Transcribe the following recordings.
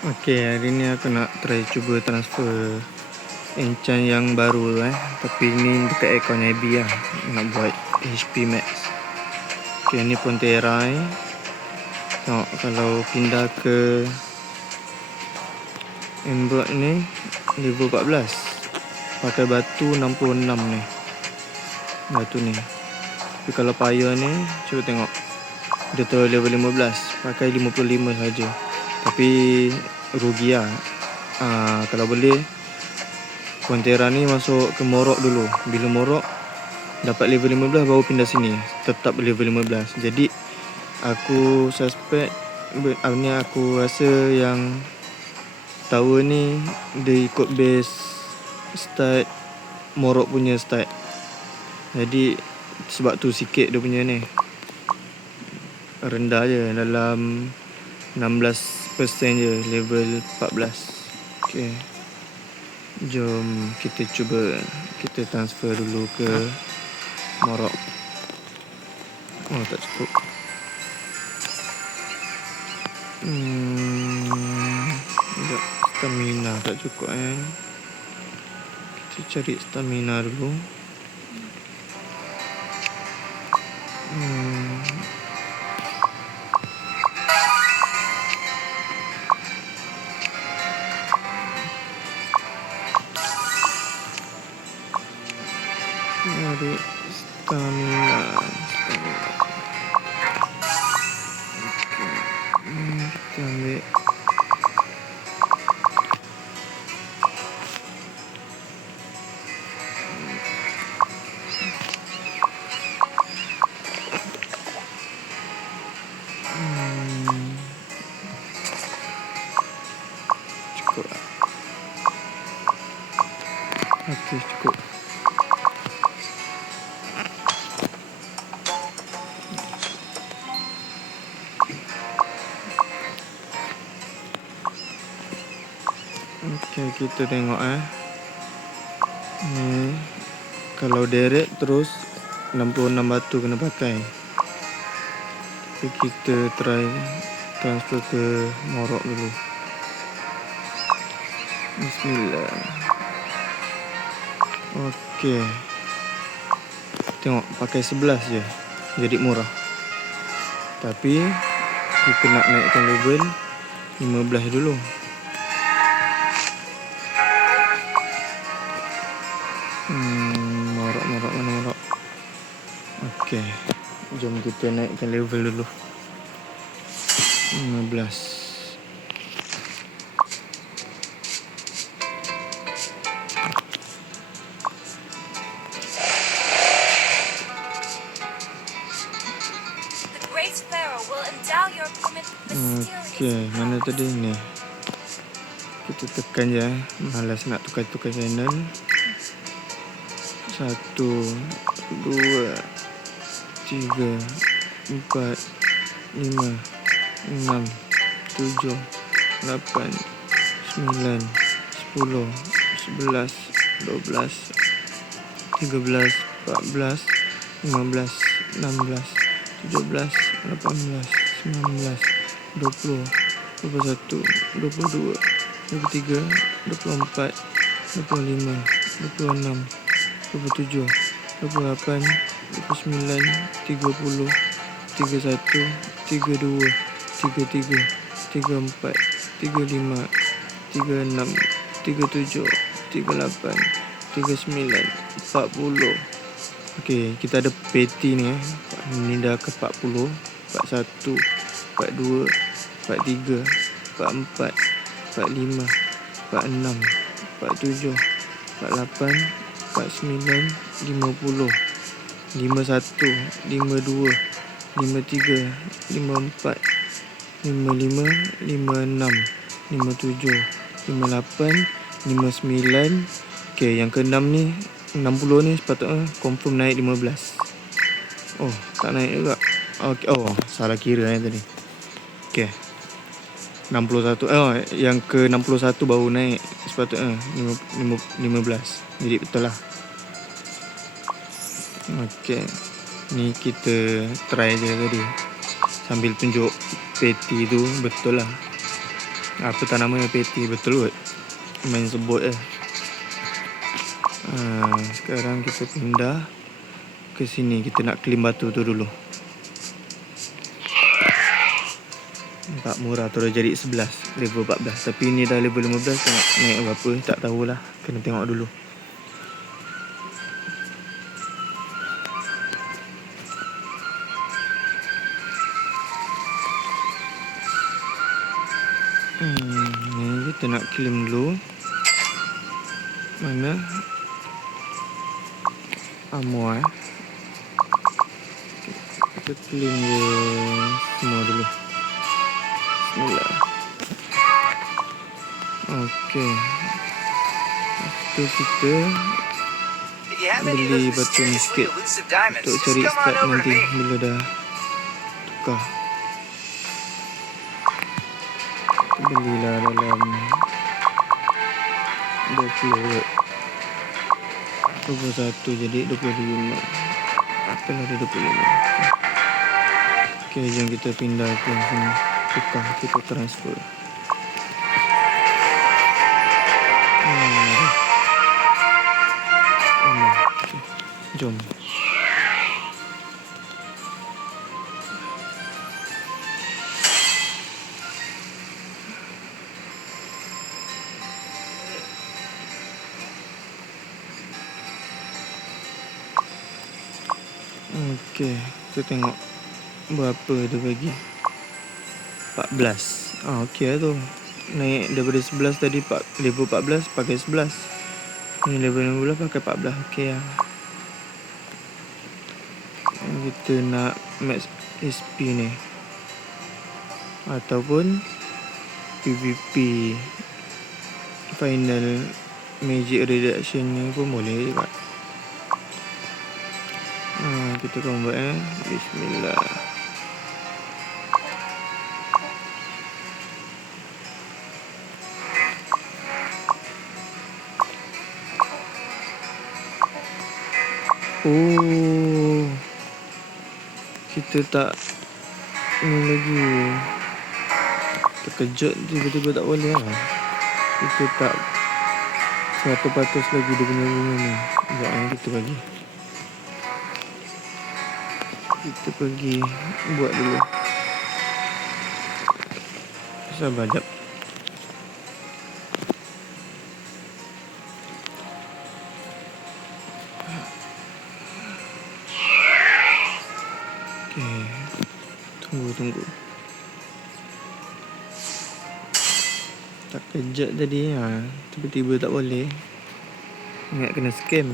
Okey, hari ni aku nak try cuba transfer enchant yang baru Tapi ni dekat akaun AB lah. Nak buat HP Max. Okey, ni Pontera Tengok kalau pindah ke Emerald ni level 14. Pakai batu 66 ni. Batu ni. Tapi kalau Fire ni cuba tengok. Dia terus level 15. Pakai 55 saja. Tapi rugi lah. Kalau boleh Pontera ni masuk ke Morok dulu. Bila Morok dapat level 15 baru pindah sini. Tetap level 15. Jadi aku suspect aku rasa yang tower ni dia ikut base start Morok punya start. Jadi sebab tu sikit dia punya ni rendah je, dalam 16% je, level 14. Okey, jom kita cuba. Kita transfer dulu ke Morok. Oh, tak cukup. Sekejap, stamina tak cukup Kita cari stamina dulu. Cari stamina. Kita ambil cukup lah. Okey, cukup. Okey, kita tengok ni kalau direct terus 66 batu kena pakai. Tapi kita try transfer ke Morok dulu. Bismillah. Okey, tengok pakai 11 je, jadi murah. Tapi kita nak naikkan level 15 dulu. Morok mana Morok. Okey, jom kita naikkan level dulu 15. Okey, mana tadi ni? Kita tekan je malas nak tukar-tukar channel. 1, 2, 3, 4, 5, 6, 7, 8, 9, 10, 11, 12, 13, 14, 15, 16, 17, 18, 19, 20, 21, 22, 23, 24, 25, 26, 27, 28, 29, 30, 31, 32, 33, 34, 35, 36, 37, 38, 39, 40. Okey, kita ada peti ni Ni dah ke 40, 41, 42, 43, 44, 45, 46, 47, 48, 49, 50, 51, 52, 53, 54, 55, 56, 57, 58, 59. Okey, yang ke-6 ni 60 ni sepatutnya confirm naik 15. Oh, tak naik juga. Okay. Oh, salah kira tadi. Okey, 61. Yang ke-61 baru naik sepatutnya 15. Jadi betul lah. Okey, ni kita try je tadi sambil tunjuk peti tu betul lah. Apa tak namanya peti betul kot. Main sebut sekarang kita pindah ke sini. Kita nak clean batu tu dulu. Nampak murah terus jadi 11. Level 14. Tapi ni dah level 15. Tengok naik berapa. Tak tahulah. Kena tengok dulu. Ni kita nak claim dulu. Mana Amor kita claim je semua dulu. Bismillah. Okey. Lepas tu kita beli batu ni sikit untuk cari start nanti bila dah tukar. Belilah dalam 20 21 jadi 25. Apalah ada 25. Okey, jom kita pindah ke sini. Tukar, kita transfer. Okay. Jom. Okey, kita tengok berapa dia bagi. 14. Okey lah tu. Naik daripada 11 tadi level 14 pakai 11. Ni level 15 pakai 14. Okey lah. Kita nak max SP ni. Ataupun PVP final magic reduction ni pun boleh juga. Kita combat Bismillah. Oh, kita tak ni lagi. Terkejut tiba-tiba tak boleh lah. Kita tak 100% lagi dia punya bunga ni. Sekejap kita bagi. Kita pergi buat dulu. Sabar jap. Okey. Tunggu. Tak kejut tadi tiba-tiba tak boleh. Ingat kena scam.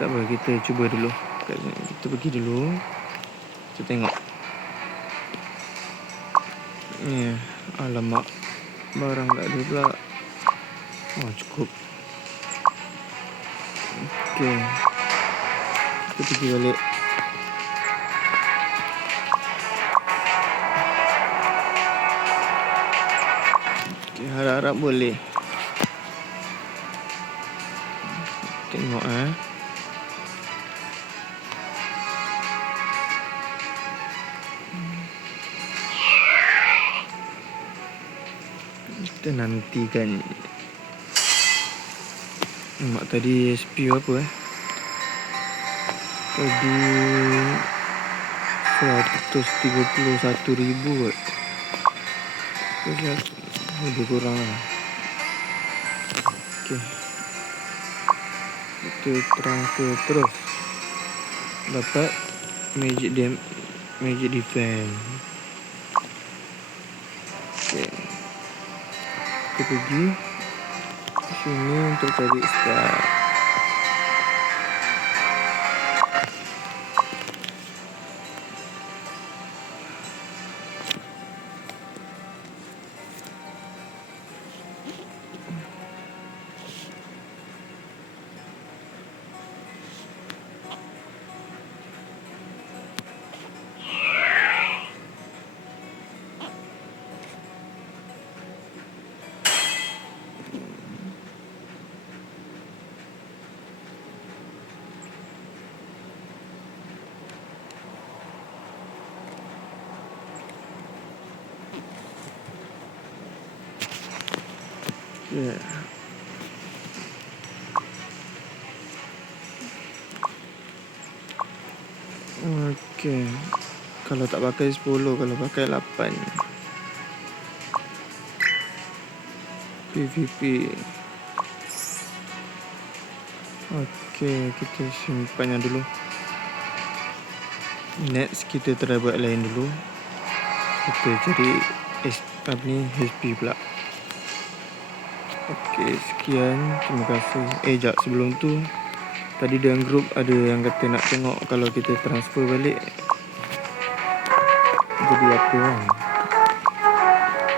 Tak apa, kita cuba dulu. Kita pergi dulu. Kita tengok. Alamak. Barang tak ada pula. Cukup. Okey. Kita pergi balik. Okey, harap-harap boleh. Tengok kita nantikan. Mak tadi SP berapa Tadi 131,000 kot. Lebih kurang lah. Okey. Kita transfer terus. Dapat magic defense. Okey. Kita pergi sini untuk cari start. Yeah. Okay. Kalau tak pakai 10, kalau pakai 8. PVP. Okay, kita simpannya dulu. Next kita try buat lain dulu. Kita cari HP pula. Okay, sekian. Terima kasih. Jap, sebelum tu tadi dalam grup ada yang kata nak tengok kalau kita transfer balik jadi apa kan.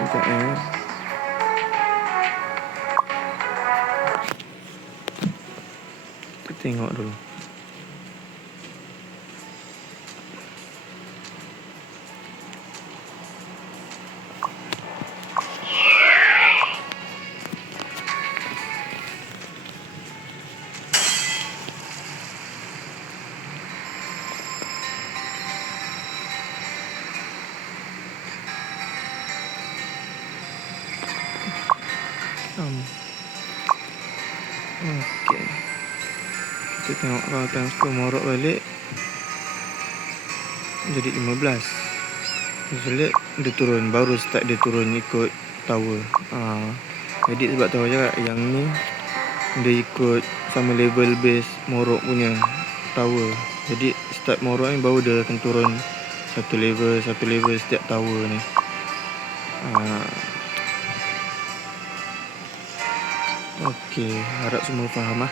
Sekejap kita tengok dulu. Okay. Kita tengok kalau transfer morok balik jadi 15. Select dia turun, baru start dia turun ikut tower. Jadi sebab tahu je yang ni dia ikut sama level base morok punya tower. Jadi start morok ni baru dia akan turun satu level setiap tower ni. Okey, harap semua faham .